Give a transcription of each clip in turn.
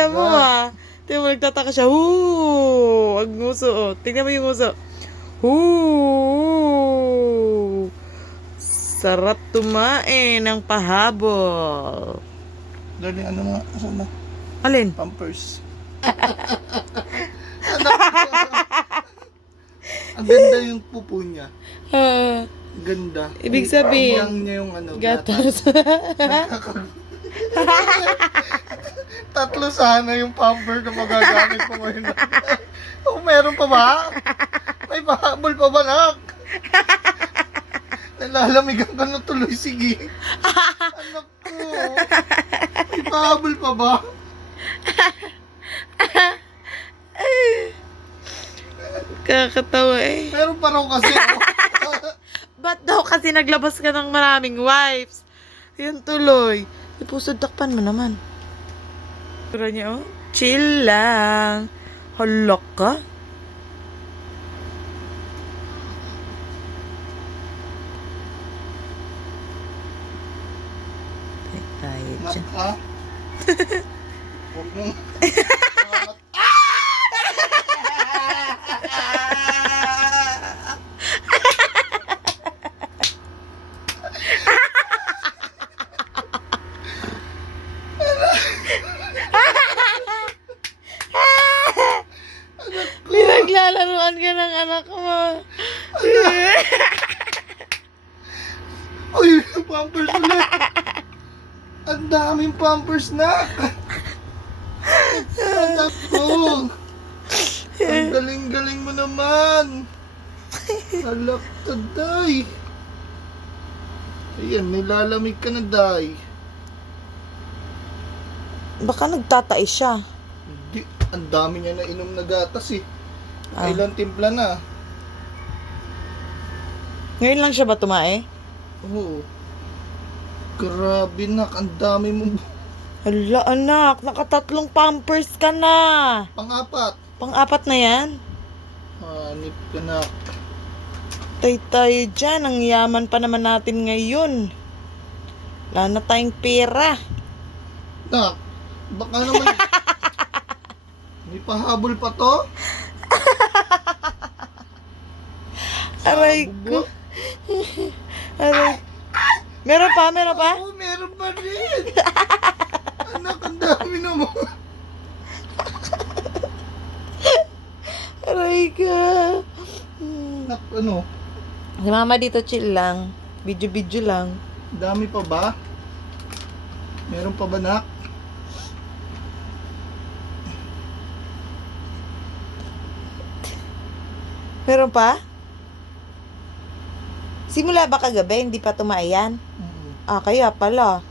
Tingnan mo Tingnan mo, nagtataka siya. Hoo! Ang nguso, oh. Tingnan mo yung nguso. Hoo! Sarap tumain ng pahabol. Darling, ano nga? Saan na? Alin? Pampers. Anak ko. Ang ganda yung pupo niya. Ah, Ganda. Ibig sabihin, Hiyang niya yung ano, gatas. Tatlo sana yung pamper na magagamit ko ngayon. Oh, meron pa ba? May pahabol pa ba, nak? Nalalamigan ka na tuloy, sige. Anak ko. May pahabol pa ba? Kakatawa eh. Meron pa raw kasi. Ba't daw kasi naglabas ka ng maraming wipes? Yan tuloy. Ipusod takpan mo naman. Tura niya, oh. Chill lang. Halak ka. Tayo Nak, dyan. ha? Huwag mong... Pinaglalaruan ka ng anak mo. Uy, pampers ulit. Ang daming pampers na. Anak ko. Ang galing-galing mo naman. Alak ka, day. Ayan, nilalamig ka na, day. Baka nagtatai siya. Hindi, ang dami niya na inom na gatas eh. Ah. Ilang timpla na. Ngayon lang siya ba tumae? Oo. Grabe, nak, ang dami mo. Hala anak, nakatatlong pampers ka na. Pang-apat. Pang-apat na yan? Hanip ka, nak. Tayo dyan, ang yaman pa naman natin ngayon. Wala na tayong pera. Nak, baka naman... May pahabol pa to? Aray ko. Aray. Meron pa? Meron pa? Oo, meron pa rin. Anak, ang dami naman. Aray ka. Nak, ano? Si mama dito chill lang. Video-video lang. Dami pa ba? Meron pa ba, nak? Meron pa? Simula ba kagabi? Hindi pa tumayan? Ah, kaya pala.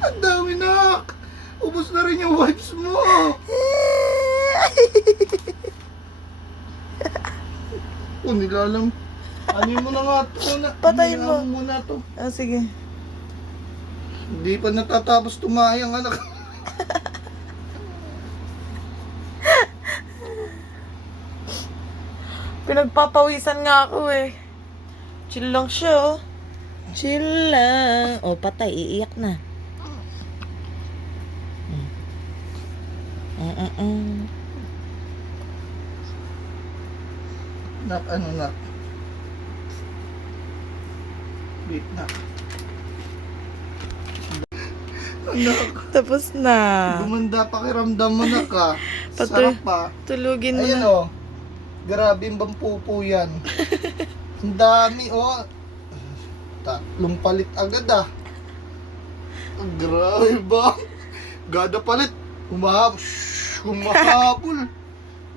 Ang dami, nak. Ubus na rin yung wipes mo. Oh, nilalam. Ano mo na nga ito, nak? Patayin mo. Ano muna to? Ah, sige. Hindi pa natatapos tumayang, anak. Pinagpapawisan nga ako eh. Chill lang siya, oh. Chill lang. Oh, patay. Iiyak na. Nak, ano, nak? Wait, nak. Anak, Tapos na. gumanda pakiramdam mo, nak, ha? Patu- Sarap pa. Tulugin mo Ayan, na. oh. Grabe yung bampupo yan. Ang dami, oh. Tatlong palit agad, ah. Ang grabe ba? Gada palit. Humahabol.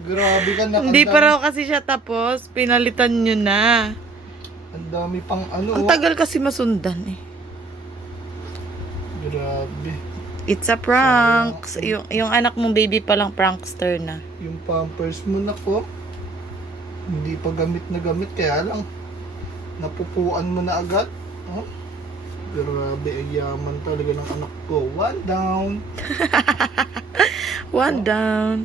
Grabe ka na. Hindi pa raw kasi siya tapos. Pinalitan nyo na. Ang dami pang ano, Ang oh. tagal kasi masundan eh. Grabe. It's a prank. Yung anak mong baby palang prankster na. Yung pampers mo na ko. Hindi pa gamit na gamit. Kaya lang. Napupuan mo na agad. Oh. Grabe. Ang yaman talaga ng anak ko. One down. One down.